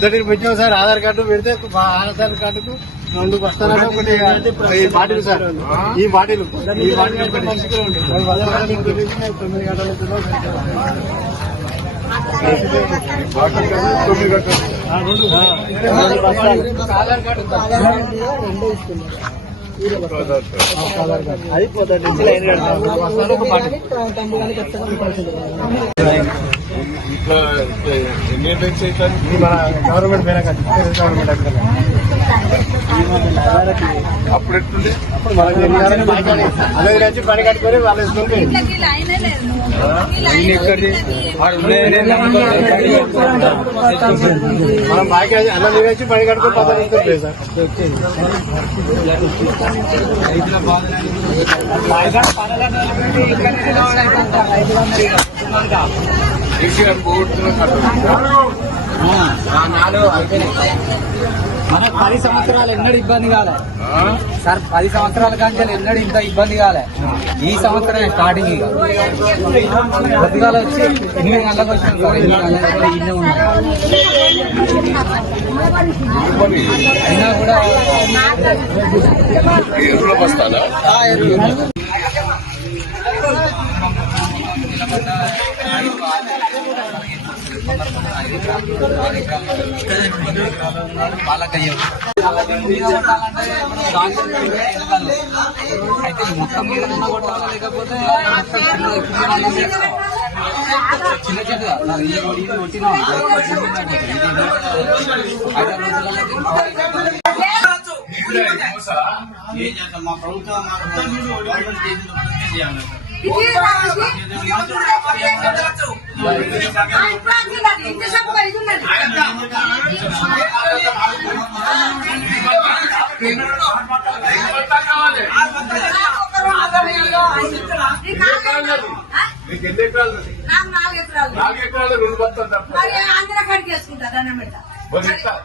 పొద్దుటికి పెట్టాం sir. Aadhaar card పెడితే ఆధార్ కార్డుకు 2 బస్తాలు ఒకటి బాటిల్ సార్. ఈ బాటిల్ 9 గంటల ఆధార్ కార్డు అది పొద్దుటి నుంచి లైన్ మన గవర్నమెంట్ పోయినాక గవర్నమెంట్ అప్పుడు ఎట్లుండే అప్పుడు అలాగే వచ్చి పని కట్టుకొని వాళ్ళు మనం బాగా అలా వచ్చి పని కట్టుకొని పదవి సార్. మనకు 10 సంవత్సరాలు ఎన్నడూ ఇబ్బంది కాలే సార్. 10 సంవత్సరాల కంటే ఎన్నడూ ఇంత ఇబ్బంది కాలే. ఈ సంవత్సరం స్టార్టింగ్ ఇక పొద్దుగాల వచ్చి 8 గంటలకు వచ్చినాం సార్. 8 గంటలకు ఇన్నే ఉన్నాం. అయినా కూడా అయితే మొత్తం మీద కొట్టాలా లేకపోతే చిన్న చెట్టుగా కొట్టినా మా ప్రభుత్వం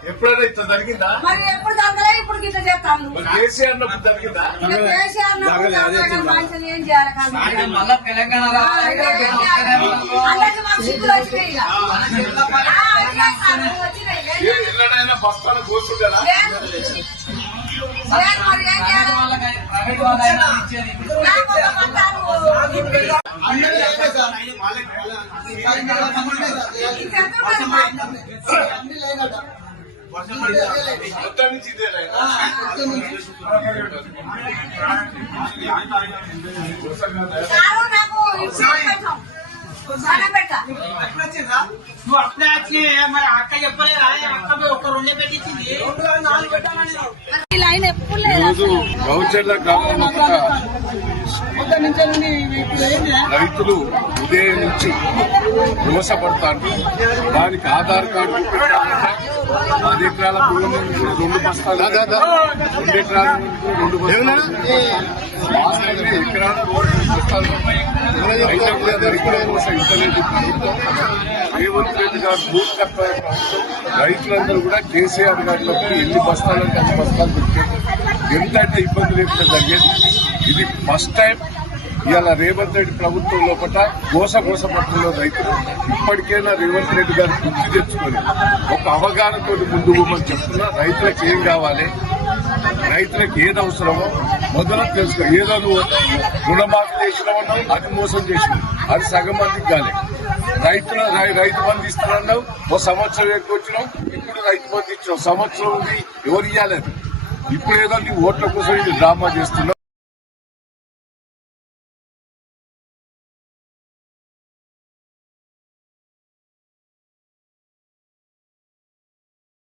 ఎప్పుడైనా ఇట్లా జరిగిందా? మరి ఎప్పుడు జరగలే, ఇప్పుడు గిట్ల చేస్తాను. కేసీఆర్ జరిగిందా? ఏం చేయాలి? మళ్ళా తెలంగాణ ఎన్నడైనా బస్తాలు కూర్చుంటారా? మొత్తం నుంచి నువ్వు అప్పుడే వచ్చి మరి అక్క చెప్పలేదా? అక్క ఒక 2 పెట్టించింది. గౌచర్ల గ్రామం రైతులు ఉదయం నుంచి మోసపడతారు. దానికి ఆధార్ కార్డు పెట్టాలంటే 10 ఎకరాల భూమి 2 బస్తాలు, 2 ఎకరాల 2 బస్తాలు, ఎకరాల 2 బస్తాలు రేవంత్ రెడ్డి గారు బూత్ కట్టారు. రైతులందరూ కూడా కేసీఆర్ గారిలోకి ఎన్ని బస్తాలంటే అన్ని బస్తాలు పెట్టారు. ఎంత అంటే ఇబ్బంది లేకుండా జరిగేది. ఇది ఫస్ట్ టైం ఇవాళ రేవంత్ రెడ్డి ప్రభుత్వం లోపల గోసపడుతున్న రైతులు. ఇప్పటికైనా రేవంత్ రెడ్డి గారు గుర్తు తెచ్చుకొని ఒక అవగాహనతో ముందు పోమని చెప్తున్నా. రైతులకు ఏం కావాలి, రైతులకు ఏది అవసరమో మొదలు తెలుసుకో. ఏదో నువ్వు రుణమాఫీ చేసినావన్నావు, అది మోసం చేసినావు, అది సగం మందికి కాలే. రైతు బంధు ఇస్తానన్నావు, 1 సంవత్సరం ఎక్కువచ్చినావు, ఇప్పుడు రైతు బంధు ఇచ్చినావు. సంవత్సరం ఉంది, ఎవరు ఇవ్వలేదు. ఇప్పుడు ఏదో నీ ఓట్ల కోసం ఇది డ్రామా చేస్తున్నావు.